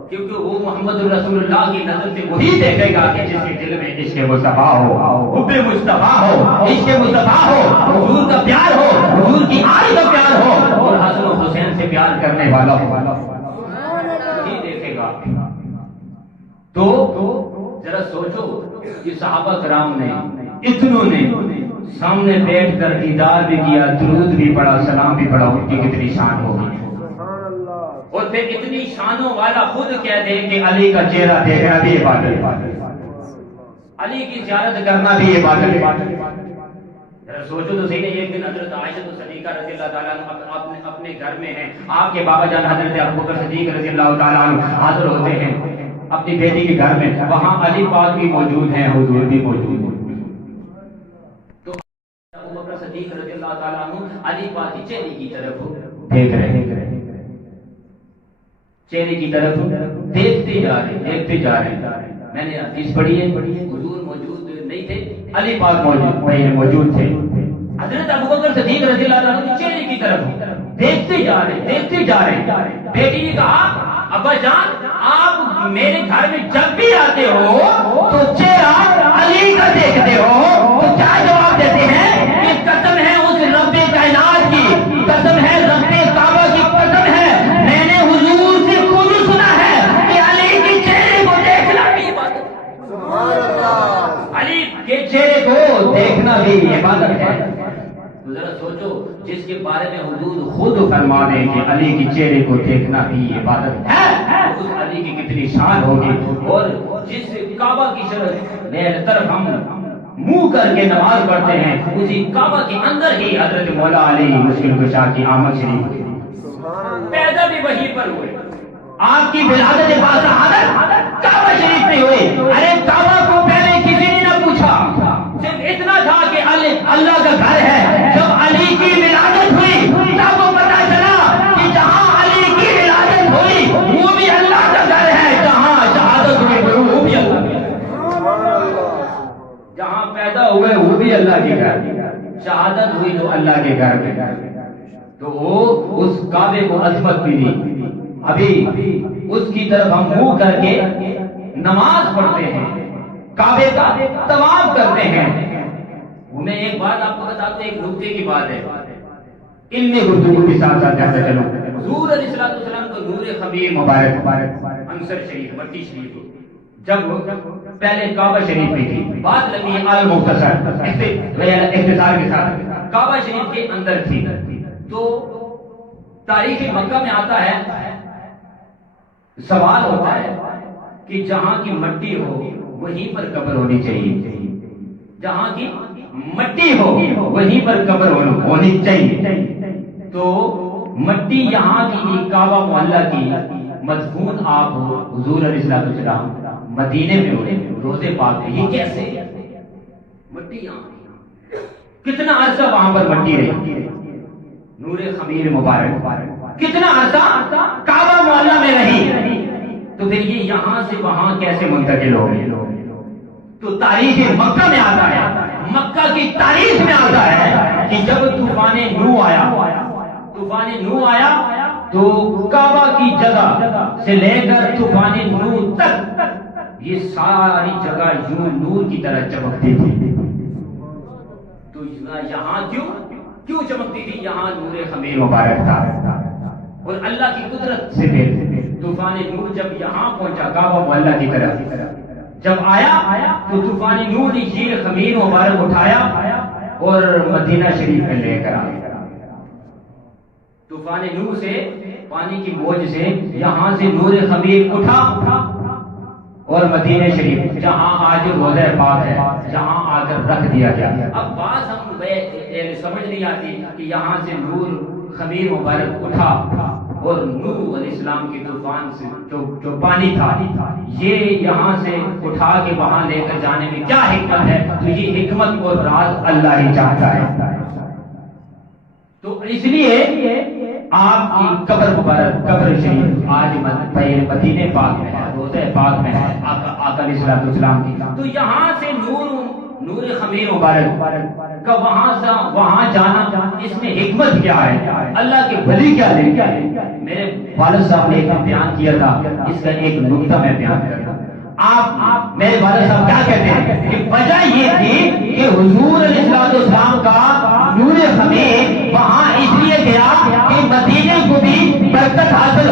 کیونکہ وہ محمد رسول اللہ کی نظر سے وہی دیکھے گا کہ جس کے دل میں عشق مصطفیٰ ہو، حب مصطفیٰ ہو، عشق مصطفیٰ ہو، حضور کا پیار ہو، حضور کی آل کا پیار ہو، اور حسن و والا وہی دیکھے گا۔ تو ذرا سوچو کہ صحابہ کرام نے اتنوں نے سامنے بیٹھ کر دیدار بھی کیا، درود بھی پڑھا، سلام بھی پڑھا، ان کی کتنی شان ہوگی۔ اور پھر اتنی شانوں والا خود کہہ دے کہ علی کا چہرہ دیکھنا بھی عبادت ہے، علی کی زیارت کرنا بھی عبادت ہے۔ ذرا سوچو تو صحیح، ایک دن حضرت عائشہ صدیقہ رضی اللہ تعالیٰ عنہ اپنے گھر میں ہیں، آپ کے بابا جان حضرت ابوبکر صدیق رضی اللہ تعالیٰ عنہ حاضر ہوتے ہیں اپنی بیٹی کے گھر میں، وہاں علی پاک بھی موجود ہیں، حضور بھی موجود ہیں۔ تو ابوبکر صدیق رضی اللہ تعالیٰ عنہ علی پاک کی چہرے کی طرف دیکھ رہے ہیں، چہرے کی طرف دیکھتے جا رہے ہیں۔ میں نے حدیث پڑھی ہے، حضور موجود نہیں تھے، علی پاک موجود تھے۔ حضرت ابوبکر صدیق رضی اللہ عنہ کی چہرے کی طرف دیکھتے جا رہے ہیں۔ بیٹی نے کہا ابا جان آپ میرے گھر میں جب بھی آتے ہو تو چہرہ علی کا دیکھتے ہو، تو کیا جواب دیتے ہیں کہ قسم ہے اس رب کائنات کی، قسم ہے رب کعبہ کی قسم ہے، میں نے حضور سے خود سنا ہے کہ علی کے چہرے کو دیکھنا بھی عبادت ہے۔ سبحان اللہ، علی کے چہرے کو دیکھنا بھی عبادت ہے۔ تو ذرا سوچو جس کے بارے میں حضور خود فرما دیں کہ علی کے چہرے کو دیکھنا بھی عبادت ہے، اس علی کی کتنی شان ہوگی۔ اور جس کعبہ کی طرف ہم منہ کر کے نماز پڑھتے ہیں، اسی کعبہ کے اندر ہی حضرت مولا علی مشکل کشا کی آمد شریف ہوئی، پیدا بھی وہیں پر ہوئے، آپ کی ولادت باصحابت کعبہ شریف میں ہوئی۔ ارے کعبہ کو پہلے کسی نے نہ پوچھا، صرف اتنا تھا کہ اللہ کا گھر ہے۔ جب علی کی ولادت ہوئی تب وہ پتا چلا کہ جہاں علی کی ولادت ہوئی وہ بھی اللہ کا گھر ہے، جہاں شہادت ہوئی وہ بھی اللہ کا گھر، جہاں پیدا ہوئے وہ بھی اللہ کے گھر، شہادت ہوئی تو اللہ کے گھر میں۔ تو وہ اس کعبے کو عظمت بھی دی، ابھی اس کی طرف ہم منہ کر کے نماز پڑھتے ہیں، کعبے کا طواف کرتے ہیں۔ میں ایک بات آپ کو بتاتا ہوں، ایک نکتے کی بات ہے، علم گفتگو کے ساتھ ساتھ جاتا چلو۔ حضور علیہ السلام کو نور خمیر مبارک عنصر شریف مٹی شریف جب پہلے کعبہ شریف میں تھی، بات لمبی المختصر اختصار کے ساتھ کعبہ شریف کے اندر تھی۔ تو تاریخ مکہ میں آتا ہے، سوال ہوتا ہے کہ جہاں کی مٹی ہو وہیں پر قبر ہونی چاہیے، جہاں کی مٹی ہو وہیں پر قبر ہونی چاہیے۔ تو مٹی یہاں کی کعبہ معلیٰ کی مدفون آپ حضور علیہ السلام مدینے میں ہوئے، روضے پاک میں، یہ کیسے مٹی یہاں، کتنا عرصہ وہاں پر مٹی رہی، نور خمیر مبارک کتنا عرصہ کعبہ معلیٰ میں رہی، تو پھر یہ یہاں سے وہاں کیسے منتقل ہو گئی؟ تو تاریخ مکہ میں آتا ہے، مکہ کی تاریخ میں آتا ہے کہ جب طوفان نوح آیا تو کعبہ کی جگہ سے لے کر طوفان نوح تک یہ ساری جگہ یوں نور کی طرح چمکتی تھی۔ تو یہاں کیوں چمکتی تھی؟ یہاں نور خمیر مبارک تھا، اور اللہ کی قدرت سے طوفان نوح جب یہاں پہنچا کعبہ معلیٰ کی طرف جب آیا تو طوفان نوح نے یہ خمیر مبارک اٹھایا اور مدینہ شریف میں لے کر آیا۔ طوفان نوح سے پانی کی موج سے یہاں سے نور خمیر اٹھا اور مدینہ شریف جہاں آج روضہ پاک ہے جہاں آ کر رکھ دیا گیا۔ اب بات ہم سمجھ نہیں آتی کہ یہاں سے نور خمیر مبارک اٹھا اور نوح علیہ السلام کے طوفان سے جو پانی تھا یہ یہاں سے اٹھا کے وہاں لے کر جانے میں کیا حکمت ہے؟ تو یہ حکمت اور راز اللہ ہی چاہتا ہے۔ تو اس لیے آپ کی قبر مبارک قبر شریف آج مدینے پاک میں ہے، روضہ پاک میں ہے آقا علیہ السلام کی۔ تو یہاں سے نور خمیر مبارک کا وہاں جانا، اس میں حکمت کیا ہے؟ اللہ کے ولی کیا لے کیا ہے؟ میرے والد صاحب نے ایک بیان کیا تھا، اس کا ایک نقطہ میں بیان کرتا ہوں۔ آپ میرے والد صاحب کیا کہتے ہیں کہ وجہ یہ تھی کہ حضور علیہ السلام کا نور خمیر وہاں اس لیے گیا کہ مدینے کو بھی برکت حاصل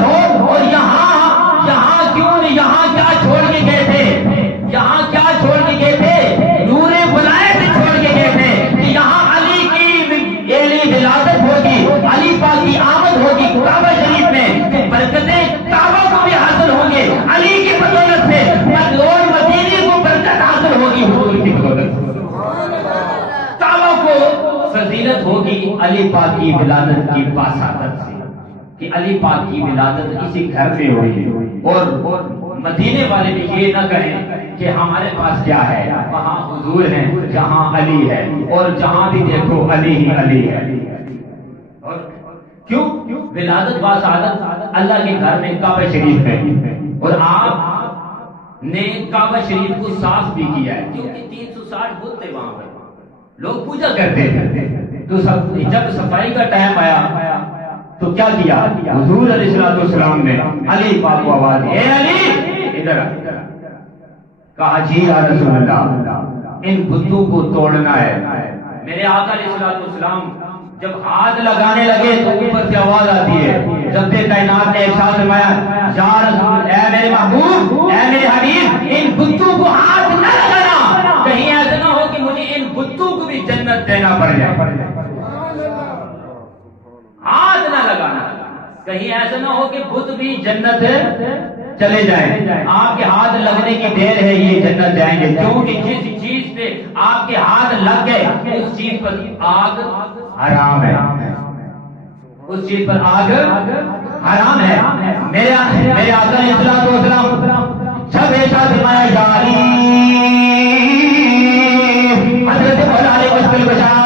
علی پاک کی ولادت کی باسادت سے کہ علی پاک کی ولادت اسی گھر میں ہوئی، اور مدینے والے بھی یہ نہ کہیں کہ ہمارے پاس کیا ہے، وہاں حضور ہیں، جہاں علی ہے، اور جہاں بھی دیکھو علی ہی علی ہے۔ اور کیوں؟ ولادت باسعادت اللہ کے گھر میں کعبہ شریف ہے، اور آپ نے کعبہ شریف کو صاف بھی کیا ہے، کیونکہ 360 بت تھے وہاں پر، لوگ پوجا کرتے تھے۔ تو جب صفائی کا ٹائم آیا تو کیا کیا؟ حضور علیہ السلام نے علی پاک کو آواز دی، اے علی ادھر آ۔ کہا جی یا رسول اللہ، ان بتوں کو توڑنا ہے۔ میرے آقا علیہ السلام جب ہاتھ لگانے لگے تو اوپر سے آواز آتی ہے، جب کائنات نے ارشاد فرمایا، یا رسول، اے میرے محبوب، اے میرے حبیب، ان بتوں کو ہاتھ نہ لگانا، کہیں ایسا نہ ہو کہ مجھے ان بتوں کو بھی جنت دینا پڑ جائے۔ ہاتھ نہ لگانا، کہیں ایسا نہ ہو کہ بت بھی جنت چلے جائیں۔ آپ کے ہاتھ لگنے کی دیر ہے، یہ جنت جائیں گے، کیونکہ جس چیز پہ آپ کے ہاتھ لگ گئے اس چیز پر آگ حرام ہے، اس چیز پر آگ حرام ہے۔ میرے آقا علیہ السلام جب ایسا فرمایا، یا علی، حضرت مولا علی مشکل کشا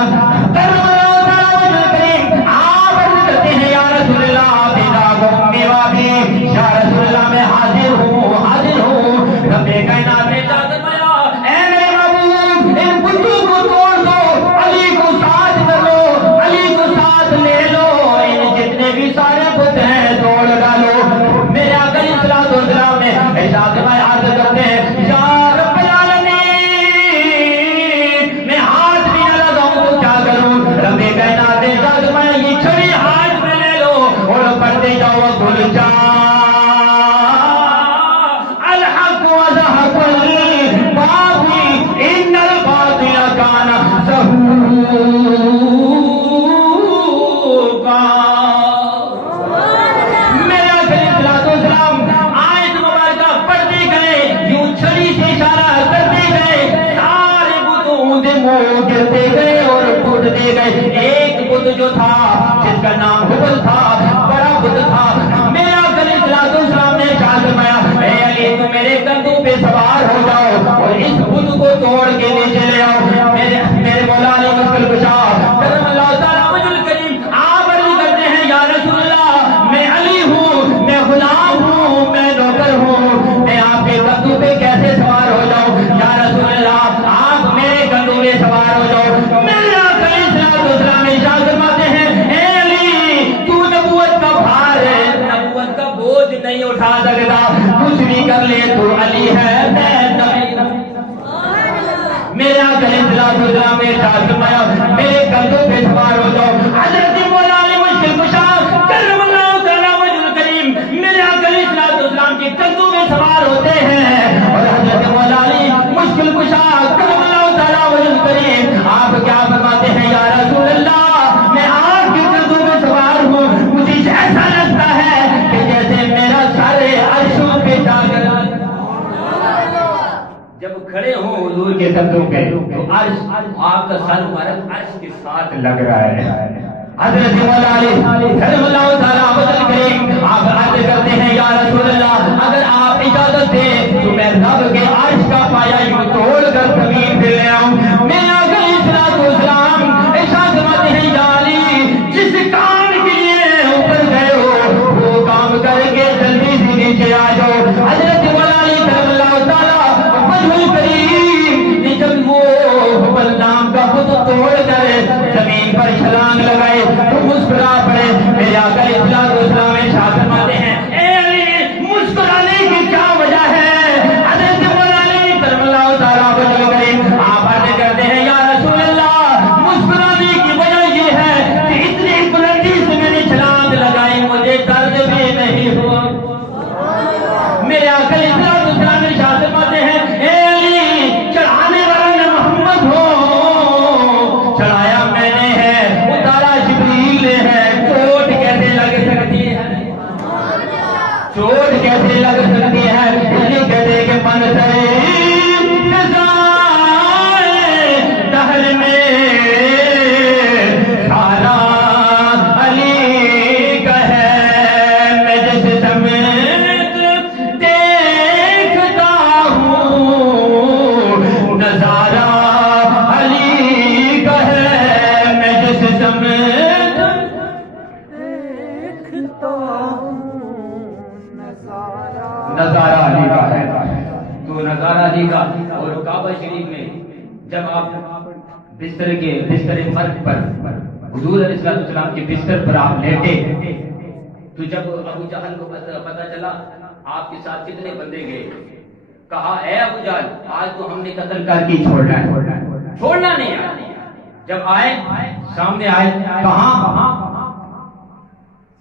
جو تھا، جس کا نام حبل تھا، بڑا بت تھا، میرا علیہ السلام نے ارشاد فرمایا، اے علی تم میرے کندھوں پہ سوار ہو جاؤ اور اس بت کو توڑ کے نیچے لے آؤ۔ میرے مولا علی مشکل کشا کرم اللہ تعالیٰ وجہ الکریم آپ عرض کرتے ہیں، یا رسول اللہ، میں علی ہوں، میں غلام ہوں، میں نوکر ہوں، میں آپ کے کندھوں پہ کیسے سوار ہو جاؤں؟ یا رسول اللہ، آپ میرے کندھوں پہ سوار ہو جاؤ۔ میرے آقا علیہ السلام ارشاد فرماتے ہیں، اے علی تو نبوت کا بھار ہے، نبوت کا بوجھ نہیں اٹھا سکتا، کچھ بھی کر لے تو علی ہے، میں نبی۔ میرے آقا علیہ السلام نے ارشاد فرمایا، میرے کندھوں پہ سوار ہو جاؤ۔ حضرت مولا علی مشکل کشا کرم اللہ تعالیٰ وجہ الکریم میرے آقا علیہ السلام کے کندھوں پہ سوار ہوتے ہیں، اور حضرت مولا علی مشکل کشا کرم اللہ تعالیٰ وجہ الکریم آپ کیا فرماتے ہیں، یا رسول اللہ، میں آپ کے کندھوں پہ سوار ہوں، مجھے ایسا لگتا ہے کہ جیسے میرا سارے عرشوں پہ جا کر جب کھڑے ہوں حضور کے کندھوں پہ تو عرش، آپ کا سر مبارک عرش کے ساتھ لگ رہا ہے۔ حضرت مولا علی کرم اللہ تعالیٰ وجہ الکریم آپ عرض کرتے ہیں، یا رسول اللہ، اگر آپ اجازت دیں تو میں رب کے عرش کا پایا یوں توڑ کر زمین پہ لے آؤں۔ میرے آقا علیہ السلام ارشاد فرماتے ہیں، یا علی، جس کام کے لیے اوپر گئے ہو وہ کام کر کے جلدی سے نیچے آ جاؤ۔ حضرت مولا علی کرم اللہ تعالیٰ وجہ الکریم نے جب وہ حبل نام کا بت توڑ کر زمین پر چھلانگ لگائے تو مسکرا پڑے۔ میرے آقا علیہ السلام ارشاد فرماتے ہیں، اے علی، مسکرانے کی کیا وجہ ہے؟ حضرت مولا علی کرم اللہ تعالیٰ وجہ الکریم آپ عرض کرتے ہیں، یا رسول اللہ، مسکرانے نظارہ علی کا ہے، تو نظارہ علی کا۔ اور کعبہ شریف میں جب آپ بستر فرق پر حضور علیہ السلام کے بستر پر آپ لیٹے، تو جب ابو جہل کو پتہ چلا آپ کے ساتھ کتنے بندے گئے، کہا اے ابو جہل آج تو ہم نے قتل کر کے چھوڑنا نہیں ہے۔ جب آئے سامنے آئے کہاں،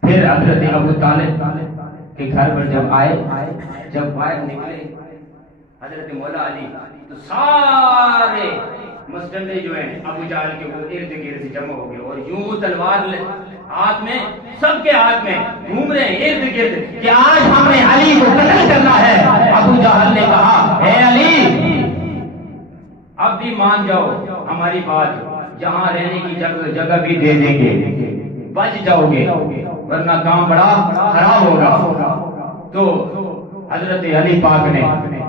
پھر حضرت ابو طالب کے گھر پر جب باہر نکلے حضرت مولا علی، تو سارے مسٹنڈے جو ہیں ابو جہل کے وہ ارد گرد جمع ہو گئے، اور یوں تلوار ہاتھ میں، سب کے ہاتھ میں گھوم رہے ہیں ارد گرد کہ آج ہم نے علی کو قتل کرنا ہے۔ ابو جہل نے کہا اے علی اب بھی مان جاؤ ہماری بات، جہاں رہنے کی جگہ بھی دے دیں گے، بچ جاؤ گے ورنہ کام بڑا خراب ہوگا۔ تو حضرت علی پاک نے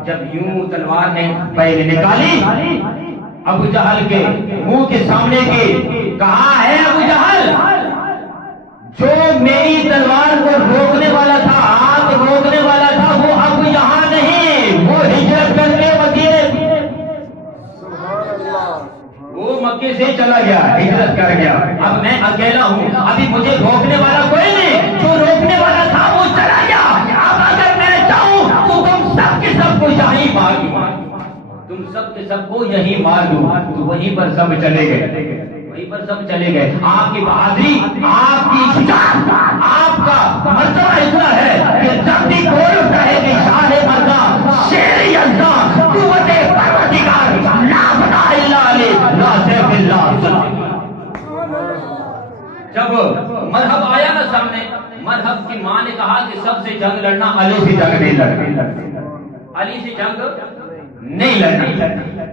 جب یوں تلوار نے پہلے نکالی ابو جہل کے منہ کے سامنے کی، کہا ہے ابو جہل جو میری تلوار کو روکنے والا تھا، آگ روکنے والا تھا، وہ اب یہاں نہیں، وہ ہجرت کر کے وہ مکے سے چلا گیا، ہجرت کر گیا، اب میں اکیلا ہوں، ابھی مجھے روکنے والا کوئی نہیں، جو روکنے والا تھا وہ چلا گیا، اب اگر میں چاہوں تو تم سب کے سب کو یہیں مار دوں، تم سب کے سب کو یہیں مار دوں، تو وہیں پر سب چلے گئے، وہیں پر سب چلے گئے۔ آپ کی بہادری، آپ کی شجاعت، آپ کا مرتبہ اتنا ہے کہ جب بھی کوئی کہے کہ شاہ مردہ شیر یزداں قوت پروردگار لا فتح الا علی لا سیف اللہ، جب مرحب آیا نا سامنے، مرحب کی ماں نے کہا کہ سب سے جنگ لڑنا، علی سے جنگ نہیں لڑنا، علی سے جنگ نہیں لڑنا،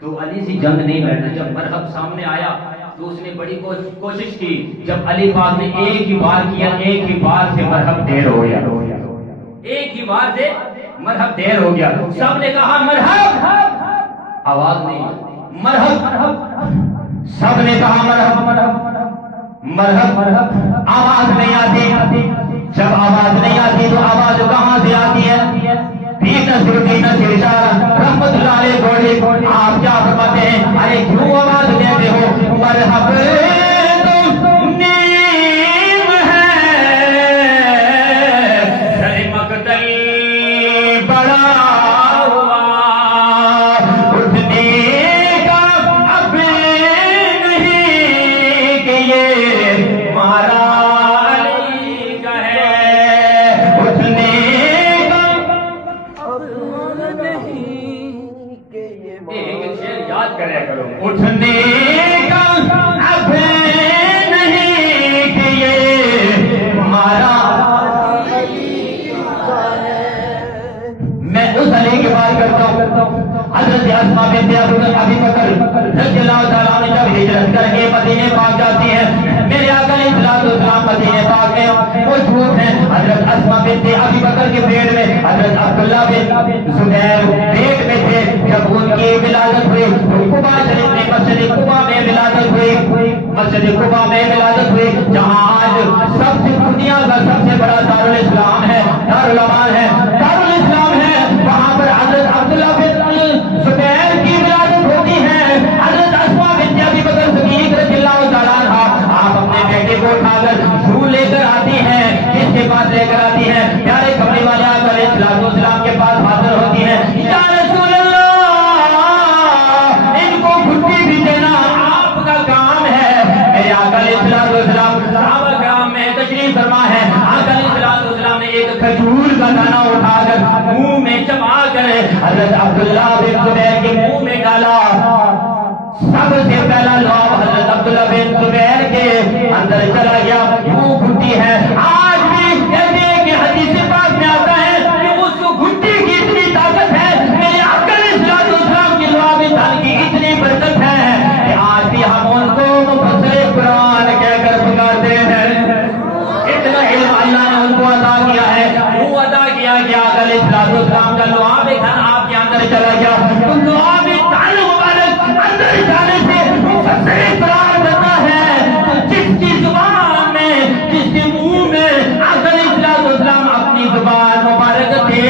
تو علی سے جنگ نہیں لڑنا۔ جب مرحب سامنے آیا تو اس نے بڑی کوشش کی، جب علی پاک نے ایک ہی بار کیا، ایک ہی بار سے مرحب دیر ہو گیا، ایک ہی بار سے مرحب دیر ہو گیا، سب نے کہا مرحب، آواز نہیں، مرحب، سب نے کہا مرحب، آواز نہیں آتی، جب آواز نہیں آتی تو آواز کہاں سے آتی ہے؟ رحمت اللہ علیہ بولے، آپ کیا فرماتے ہیں؟ ارے کیوں آواز دیتے ہو؟ مرحب تم نیم ہے سر مقتل بڑا ہوا، اٹھنے کا اب نہیں کہ یہ مارا علی کا ہے، اٹھنے کرے کرو، اٹھنے کا اب نہیں کہ یہ ہمارا علی ہے۔ میں اس علی کی بات کرتا ہوں، حضرت اسماء بنت ابی بکر رضی اللہ تعالیٰ عنہ جب ہجرت کر کے مدینے پاک جاتی ہیں، میرے آقا علیہ السلام مدینے پاک میں موجود ہیں، حضرت اسماء بنت ابی بکر کے پیٹ میں حضرت عبداللہ بن زبیر پیٹ میں تھے، جب ان کی ولادت ہوئی قباء شریف میں، مسجد قباء میں ولادت ہوئی، مسجد قباء میں ولادت ہوئی، جہاں آج سب سے دنیا کا سب سے بڑا دارالاسلام ہے، دارالعلوم ہے، دارالاسلام ہے، وہاں پر حضرت عبداللہ بن زبیر کی ولادت ہوتی ہے، حضرت اسماء بنت ابی بکر صدیق رضی اللہ تعالیٰ عنہ آپ اپنے بیٹے کو اٹھا کر جھول لے کر آتی ہیں، کس کے پاس لے کر آتی ہیں؟ پیارے کمرے والے آقا علیہ السلام کے پاس حاضر ہوتی ہیں، یا رسول اللہ ان کو گھٹی بھی دینا آپ کا کام ہے۔ میرے آقا علیہ السلام صحابہ کرام میں تشریف فرما ہے، آقا علیہ السلام نے ایک کھجور کا دانہ اٹھا کر منہ میں چبا کر حضرت عبداللہ بن زبیر کے منہ میں ڈالا، سب سے پہلا لوگ حضرت عبداللہ بن زبیر کے اندر چلا گیا، منہ گھٹی ہے، آج بھی کہتے ہیں کہ حدیث پاک میں آتا ہے کہ اس کو گھٹی کی اتنی طاقت ہے، میرے آقا علیہ السلام کی لعاب دھن کی اتنی برکت ہے کہ آج بھی ہم ان کو مفسر قرآن کہہ کر پکارتے ہیں، اتنا علم اللہ نے ان کو عطا کیا ہے، وہ عطا کیا کہ آقا علیہ السلام کا لعاب دھن آپ کے اندر چلا گیا، تو لعاب دھن مبارک اندر جانے سے مفسر قرآن بنتا ہے، تو جس کی زبان میں، جس کے منہ میں آقا علیہ السلام اپنی زبان مبارک دے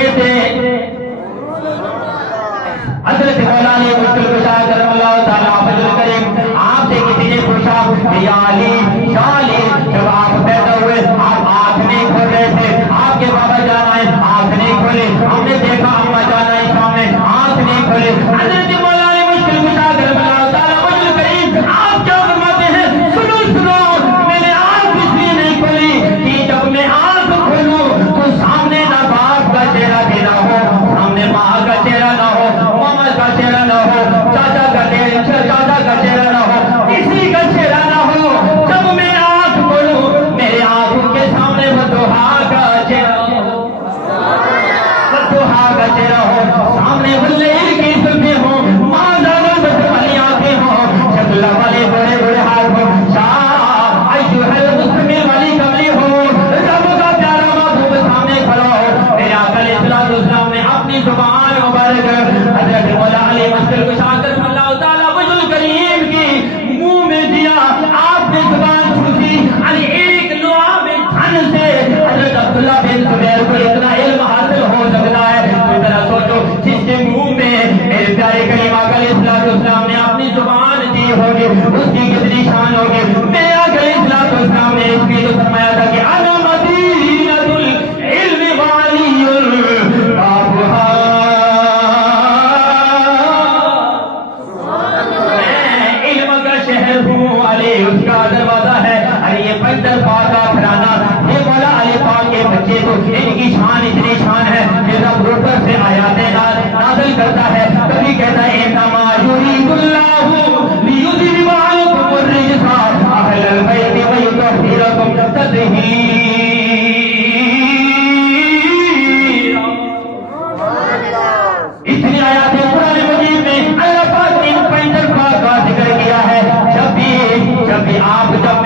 پیدل پاک کا گھرانہ، یہ مولا علی پاک کے بچے تو ان کی شان اتنی شان ہے کہ رب روپر سے آیات نازل کرتا ہے، کبھی کہتا ہے انما یرید اللہ لیذہب عنکم الرجس اہل البیت ویطہرکم تطہیرا۔ اتنی آیاتیں قرآن مجید میں اللہ پاک نے ان پیدل پاک کا ذکر کیا ہے۔ جب بھی آپ جب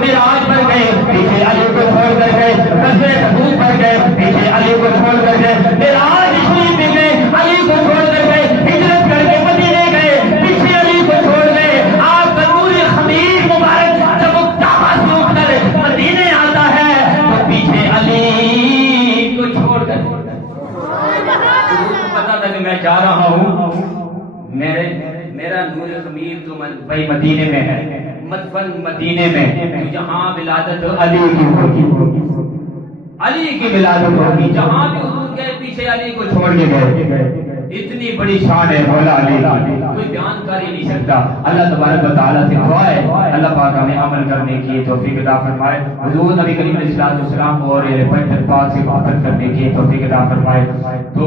معراج پر گئے پیچھے علی کو چھوڑ کر گئے، غزوہ تبوک پر گئے پیچھے علی کو چھوڑ کر گئے، معراج شریف میں گئے علی کو چھوڑ کر گئے، ہجرت کر کے مدینے گئے پیچھے علی کو چھوڑ گئے۔ آپ کا نور خمیر مبارک جب کعبہ سے اٹھ کر مدینے آتا ہے تو پیچھے علی کو چھوڑ کر پتا تھا کہ میں جا رہا ہوں، میرا نور خمیر تو بھائی مدینے میں ہے، مدفن مدینے میں، جہاں ولادت علی کی ہوگی، علی کی ولادت ہوگی، جہاں بھی حضور گئے پیچھے علی کو چھوڑ کے گئے۔ اتنی بڑی شان ہے مولا علی کی، کوئی بیان کر ہی نہیں سکتا۔ اللہ تبارک و تعالیٰ سے دعا ہے اللہ پاک ہمیں عمل کرنے کی توفیق عطا فرمائے، حضور نبی کریم علیہ السلام اور پاک سے محبت کرنے کی توفیق عطا فرمائے۔ تو